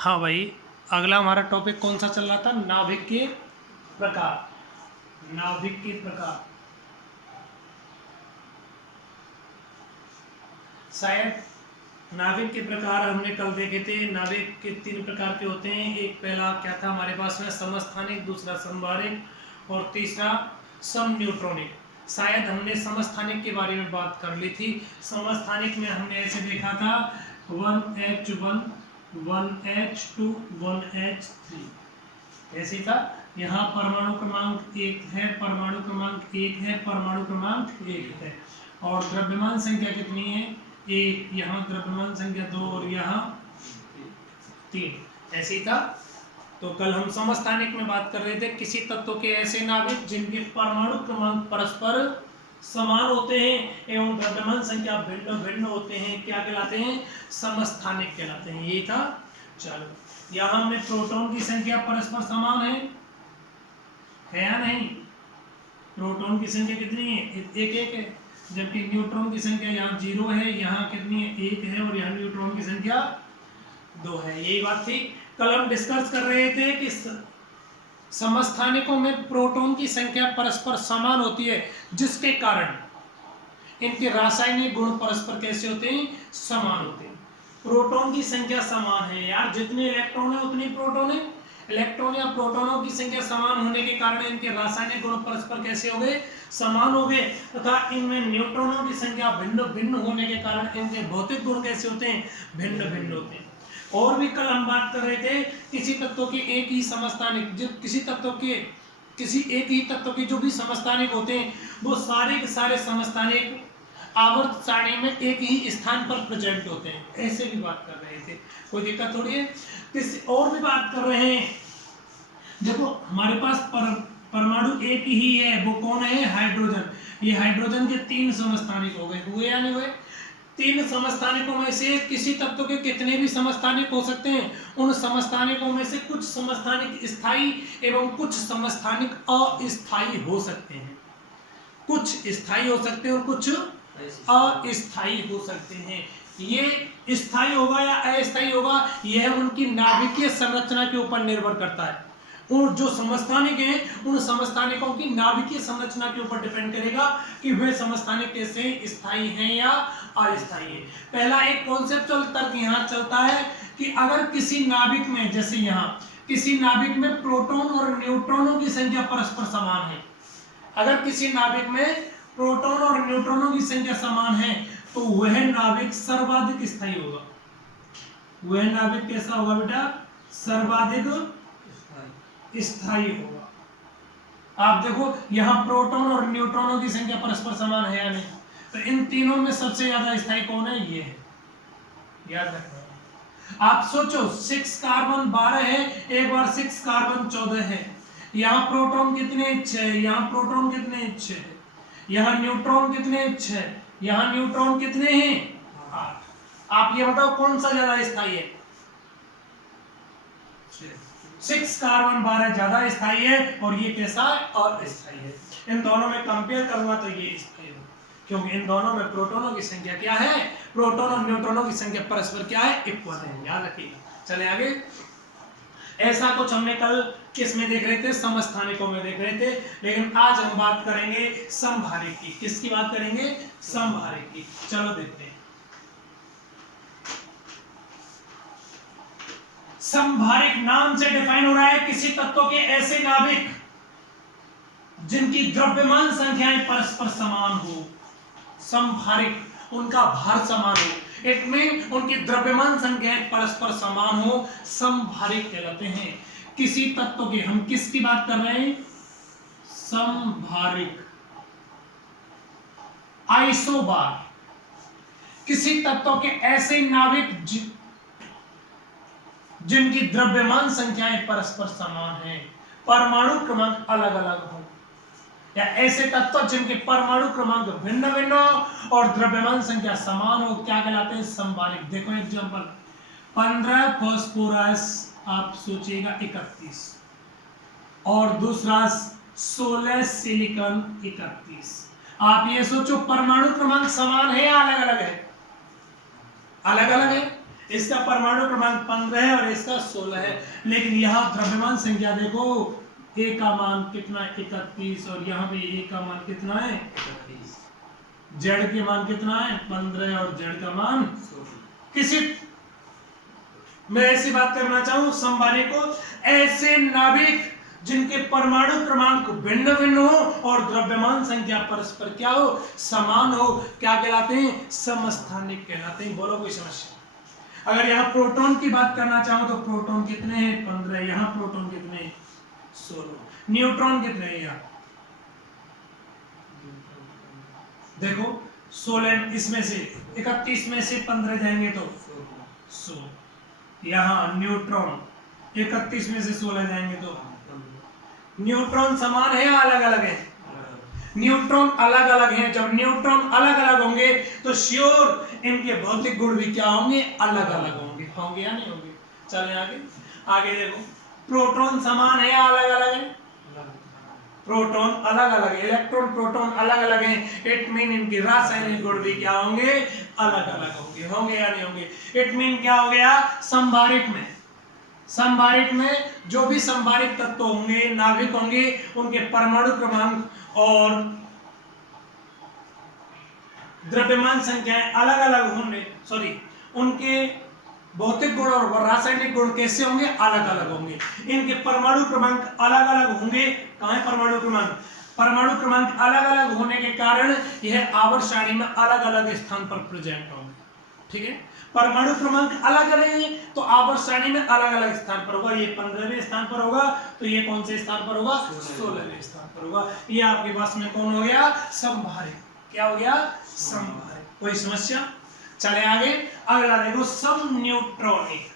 हाँ भाई, अगला हमारा टॉपिक कौन सा चल रहा था? नाभिक के प्रकार। नाभिक के प्रकार शायद नाभिक के प्रकार हमने कल देखे थे। नाभिक के 3 प्रकार के होते हैं। एक पहला क्या था हमारे पास में? समस्थानिक, दूसरा समभारिक और तीसरा समन्यूट्रॉनिक। शायद हमने समस्थानिक के बारे में बात कर ली थी। समस्थानिक में हमने ऐसे देखा था 1H1 1H2 1H3 ऐसे था। यहाँ परमाणु क्रमांक 1 है, परमाणु क्रमांक 1 है, परमाणु क्रमांक 1 है। और द्रव्यमान संख्या कितनी है? 1। यहाँ द्रव्यमान संख्या 2 और यहाँ 3 ऐसे ही था। तो कल हम समस्थानिक में बात कर रहे थे किसी तत्व के ऐसे नाभिक जिनके परमाणु क्रमांक परस्पर समान होते हैं एवं द्रव्यमान संख्या भिन्न भिन्न होते हैं, क्या कहलाते हैं? समस्थानिक कहलाते हैं। ये था। चलो, यहाँ में प्रोटॉन की संख्या परस्पर समान है या नहीं? प्रोटॉन की संख्या कितनी है? एक एक है। जबकि न्यूट्रॉन की संख्या यहाँ 0 है, यहाँ कितनी है? 1 है, और यहाँ न्यूट्रॉन की संख्या 2 है। यही बात थी। कल हम डिस्कस कर रहे थे कि समस्थानिकों में प्रोटॉन की संख्या परस्पर समान होती है, जिसके कारण इनके रासायनिक गुण परस्पर कैसे होते हैं? समान होते हैं। प्रोटॉन की संख्या समान है यार, जितने इलेक्ट्रॉन है उतने प्रोटॉन है। इलेक्ट्रॉन या प्रोटॉनों की संख्या समान होने के कारण इनके रासायनिक गुण परस्पर कैसे हो गए? समान हो गए। तथा इनमें न्यूट्रॉनों की संख्या भिन्न भिन्न होने के कारण इनके भौतिक गुण कैसे होते हैं? भिन्न भिन्न होते हैं। और भी कल हम बात कर रहे थे किसी तत्व के एक ही समस्थानिक, किसी एक ही तत्व के जो भी समस्थानिक होते हैं वो सारे के सारे समस्थानिक आवर्त सारणी में एक ही स्थान पर प्रेजेंट होते हैं। ऐसे भी बात कर रहे थे, कोई दिक्कत थोड़ी है। किसी और भी बात कर रहे हैं। देखो, हमारे पास परमाणु एक ही है, वो कौन है? हाइड्रोजन। ये हाइड्रोजन के 3 समस्थानिक हो गए, हुए या नहीं हुए? 3 समस्थानिकों में से किसी तत्व के कितने भी समस्थानिक हो सकते हैं। उन समस्थानिकों में से कुछ समस्थानिक स्थायी एवं कुछ समस्थानिक अस्थायी हो सकते हैं। कुछ स्थायी हो सकते हैं और कुछ अस्थायी हो सकते हैं। ये स्थायी होगा या अस्थायी होगा, यह उनकी नाभिकीय संरचना के ऊपर निर्भर करता है। उन जो समस्थानिक हैं, उन समस्थानिकों की नाभिकीय संरचना के ऊपर डिपेंड करेगा कि वे समस्थानिक कैसे स्थायी हैं या अस्थायी हैं। पहला एक कॉन्सेप्चुअल तर्क यहाँ चलता है कि अगर किसी नाभिक में, जैसे यहाँ किसी नाभिक में प्रोटॉन और न्यूट्रॉनों की संख्या परस्पर समान है, अगर किसी नाभिक में प्रोटॉन और न्यूट्रॉनों की संख्या समान है तो वह नाभिक सर्वाधिक स्थायी होगा। वह नाभिक कैसा होगा बेटा? सर्वाधिक स्थायी होगा। आप देखो, यहाँ प्रोटॉन और न्यूट्रॉनों की संख्या परस्पर समान है या नहीं? तो इन तीनों में सबसे ज्यादा स्थायी कौन है? ये है, याद रखना। आप सोचो, 6 कार्बन 12 है, एक बार 6 कार्बन 14 है। यहाँ प्रोटॉन कितने? 6। यहाँ प्रोटॉन कितने? 6। यहाँ न्यूट्रॉन कितने? 6। यहाँ न्यूट्रॉन कितने हैं? 8। आप ये बताओ कौन सा ज्यादा स्थायी है? 6 कार्बन 12 ज्यादा स्थायी है और ये कैसा है? अस्थायी है। इन दोनों में कंपेयर करूंगा तो ये स्थायी है, क्योंकि इन दोनों में प्रोटॉनों की संख्या क्या है? प्रोटॉन और न्यूट्रॉनों की संख्या परस्पर क्या है? इक्वल है। याद रखिएगा। चले आगे। ऐसा कुछ हमने कल किस में देख रहे थे? समस्थानिकों में देख रहे थे। लेकिन आज हम बात करेंगे समभारिक की। किसकी बात करेंगे? समभारिक की। चलो देखते हैं। समभारिक नाम से डिफाइन हो रहा है किसी तत्व के ऐसे नाभिक जिनकी द्रव्यमान संख्याएं परस्पर समान हो। समभारिक, उनका भार समान हो, एक में उनकी द्रव्यमान संख्याएं परस्पर समान हो, समभारिक कहलाते हैं। किसी तत्व के, हम किसकी बात कर रहे हैं? समभारिक। आइसोबार, किसी तत्व के ऐसे नाभिक जिनकी द्रव्यमान संख्याएं परस्पर समान हैं, परमाणु क्रमांक अलग अलग हो, या ऐसे तत्व जिनके परमाणु क्रमांक भिन्न भिन्न हो और द्रव्यमान संख्या समान हो, क्या कहलाते हैं? समभारिक। देखो एग्जांपल, 15 फास्फोरस, आप सोचिएगा 31, और दूसरा 16 सिलिकॉन 31। आप ये सोचो परमाणु क्रमांक समान है या अलग अलग है? अलग अलग है। इसका परमाणु क्रमांक 15 है और इसका 16 है, लेकिन यहाँ द्रव्यमान संख्या देखो, A का मान कितना 31 और यहाँ पे A का मान कितना है 31, Z के मान कितना है 15 और Z का मान 16। किसी मैं ऐसी बात करना चाहूं संभाले को, ऐसे नाभिक जिनके परमाणु क्रमांक भिन्न भिन्न हो और द्रव्यमान संख्या परस्पर क्या हो, समान हो, क्या कहलाते हैं, समस्थानिक कहलाते हैं। बोलो कोई समस्या? अगर यहाँ प्रोटॉन की बात करना चाहूं तो प्रोटॉन कितने हैं 15, यहाँ प्रोटॉन कितने हैं 16, न्यूट्रॉन कितने हैं यहाँ देखो 16, इसमें से 31 में से 15 जाएंगे तो 16, यहाँ न्यूट्रॉन 31 में से 16 जाएंगे तो, न्यूट्रॉन समान है या अलग अलग है? न्यूट्रॉन अलग अलग हैं। जब न्यूट्रॉन अलग अलग होंगे तो श्योर इनके भौतिक गुण भी क्या होंगे, अलग अलग होंगे। होंगे या नहीं होंगे? चलें आगे। आगे देखो, प्रोटॉन समान है या अलग अलग है? प्रोटॉन अलग अलग है, इलेक्ट्रॉन प्रोटॉन अलग अलग हैं। इट मीन इनके रासायनिक गुण भी क्या होंगे, अलग अलग होंगे। होंगे या नहीं होंगे? इट मीन क्या हो गया, संभारिक में जो भी संभारिक तत्व होंगे, नाभिक होंगे, उनके परमाणु क्रमांक और द्रव्यमान संख्याएं अलग अलग होंगे, उनके भौतिक गुण और रासायनिक गुण कैसे होंगे, अलग अलग होंगे। इनके परमाणु क्रमांक अलग अलग होंगे। कहां है परमाणु क्रमांक? परमाणु क्रमांक अलग अलग होने के कारण यह आवर्त सारणी में अलग अलग स्थान पर प्रेजेंट होंगे। ठीक है, परमाणु क्रमांक अलग अलग है तो आवर्त सारणी में अलग अलग स्थान पर होगा। ये 15वें स्थान पर होगा तो ये कौन से स्थान पर होगा, 16वें स्थान पर होगा। ये आपके पास में कौन हो गया, संभारिक। क्या हो गया, संभारिक। कोई समस्या? चले आगे, अगला देखो, सम न्यूट्रॉनिक।